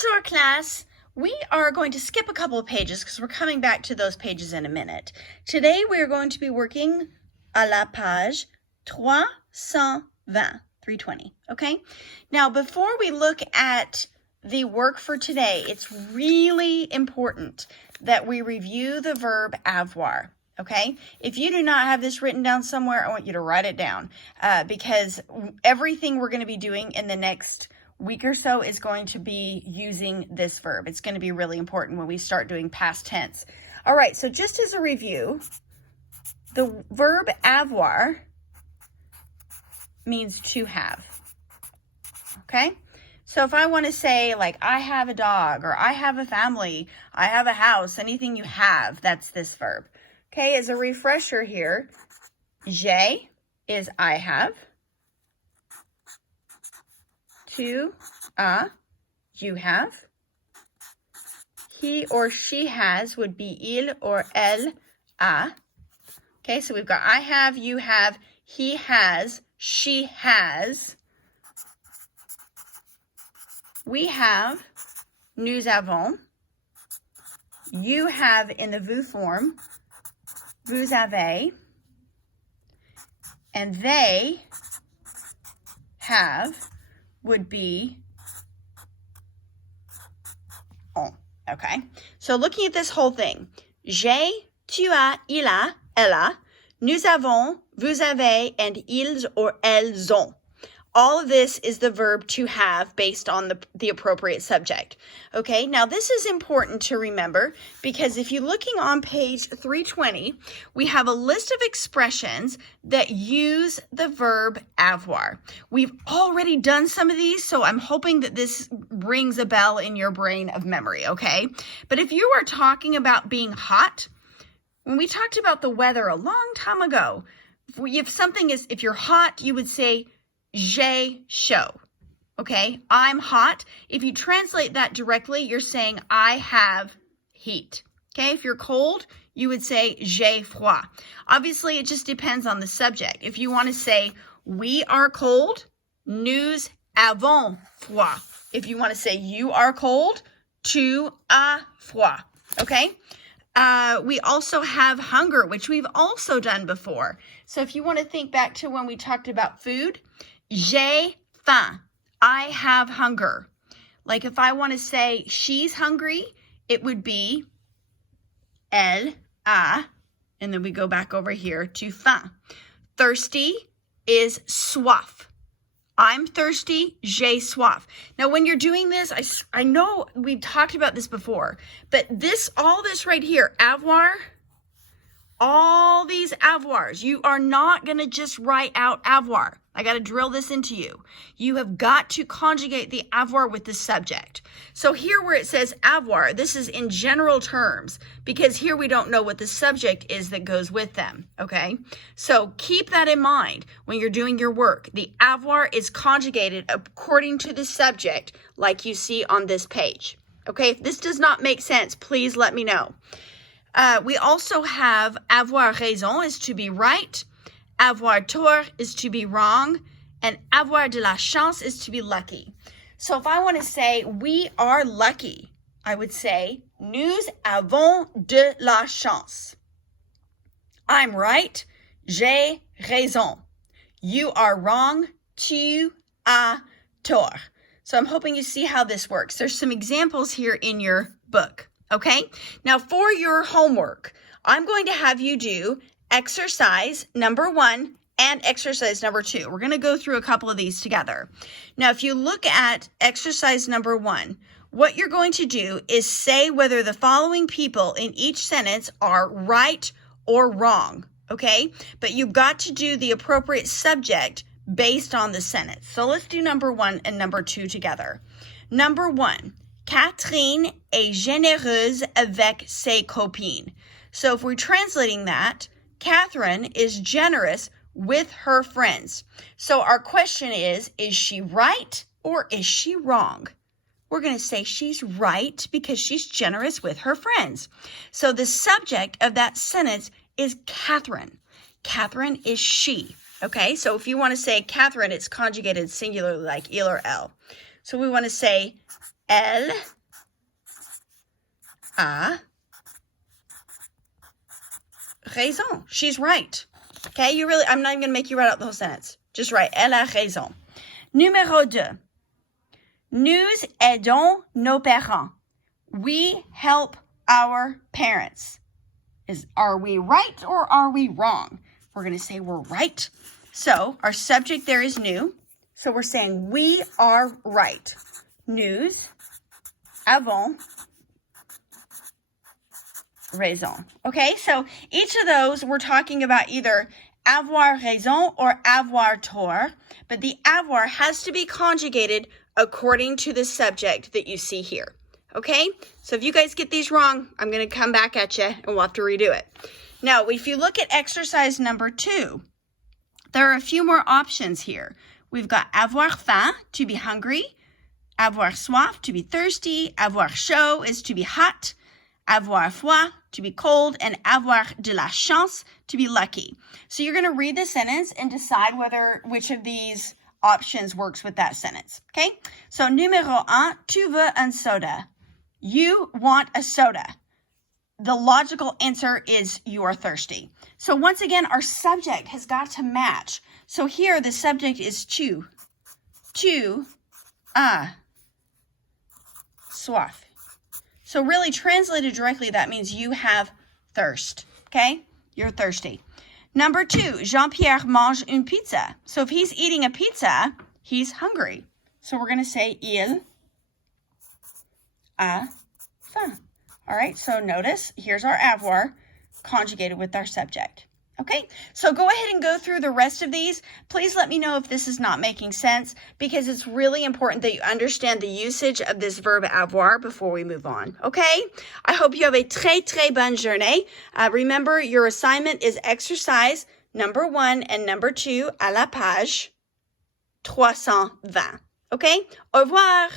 Bonjour, class. We are going to skip a couple of pages because we're coming back to those pages in a minute. Today we are going to be working à la page 320, okay? Now, before we look at the work for today, it's really important that we review the verb avoir, okay? If you do not have this written down somewhere, I want you to write it down because everything we're going to be doing in the next week or so is going to be using this verb. It's going to be really important when we start doing past tense. All right, so just as a review, the verb avoir means to have, okay? So if I want to say like I have a dog or I have a family, I have a house, anything you have, that's this verb. Okay, as a refresher here, j'ai is I have. Tu as, you have. He or she has would be il or elle a. Okay, so we've got I have, you have, he has, she has. We have, nous avons. You have in the vous form, vous avez. And they have would be on. Okay, so looking at this whole thing, j'ai, tu as, il a, elle a, nous avons, vous avez, and ils or elles ont. All of this is the verb to have based on the appropriate subject. Okay, now this is important to remember because if you're looking on page 320, we have a list of expressions that use the verb avoir. We've already done some of these, so I'm hoping that this rings a bell in your brain of memory, okay? But if you are talking about being hot, when we talked about the weather a long time ago, if you're hot, you would say, j'ai chaud, okay? I'm hot. If you translate that directly, you're saying I have heat, okay? If you're cold, you would say j'ai froid. Obviously, it just depends on the subject. If you want to say we are cold, nous avons froid. If you want to say you are cold, tu as froid, okay? We also have hunger, which we've also done before. So if you want to think back to when we talked about food, j'ai faim. I have hunger. Like if I want to say she's hungry, it would be elle a, and then we go back over here to faim. Thirsty is soif. I'm thirsty, j'ai soif. Now, when you're doing this, I know we've talked about this before, but all this right here, avoir, all these avoirs, you are not going to just write out avoir. I got to drill this into you. You have got to conjugate the avoir with the subject. So here where it says avoir, this is in general terms because here we don't know what the subject is that goes with them, okay? So keep that in mind when you're doing your work. The avoir is conjugated according to the subject like you see on this page, okay? If this does not make sense, please let me know. We also have avoir raison is to be right, avoir tort is to be wrong, and avoir de la chance is to be lucky. So if I want to say we are lucky, I would say nous avons de la chance. I'm right, j'ai raison. You are wrong, tu as tort. So I'm hoping you see how this works. There's some examples here in your book. Okay, now for your homework, I'm going to have you do exercise number 1 and exercise number 2. We're going to go through a couple of these together. Now, if you look at exercise number 1, what you're going to do is say whether the following people in each sentence are right or wrong, okay? But you've got to do the appropriate subject based on the sentence. So let's do number 1 and number 2 together. Number 1. Catherine est généreuse avec ses copines. So if we're translating that, Catherine is generous with her friends. So our question is she right or is she wrong? We're going to say she's right because she's generous with her friends. So the subject of that sentence is Catherine. Catherine is she. Okay, so if you want to say Catherine, it's conjugated singularly like il or elle. So we want to say Elle a raison. She's right. Okay, I'm not even going to make you write out the whole sentence. Just write, elle a raison. Numéro 2. Nous aidons nos parents. We help our parents. Are we right or are we wrong? We're going to say we're right. So our subject there is nous. So we're saying we are right. Nous avons raison. Okay, so each of those we're talking about either avoir raison or avoir tort, but the avoir has to be conjugated according to the subject that you see here. Okay, so if you guys get these wrong, I'm going to come back at you and we'll have to redo it. Now, if you look at exercise number 2, there are a few more options here. We've got avoir faim, to be hungry, avoir soif, to be thirsty, avoir chaud is to be hot, avoir froid, to be cold, and avoir de la chance, to be lucky. So you're going to read the sentence and decide which of these options works with that sentence. Okay? So numéro 1, tu veux un soda. You want a soda. The logical answer is you are thirsty. So once again, our subject has got to match. So here the subject is tu. Tu as soif. So really translated directly, that means you have thirst. Okay? You're thirsty. Number 2, Jean-Pierre mange une pizza. So if he's eating a pizza, he's hungry. So we're going to say il a faim. All right, so notice, here's our avoir conjugated with our subject. Okay, so go ahead and go through the rest of these. Please let me know if this is not making sense, because it's really important that you understand the usage of this verb avoir before we move on. Okay, I hope you have a très bonne journée. Remember, your assignment is exercise number 1 and number 2 à la page 320. Okay, au revoir.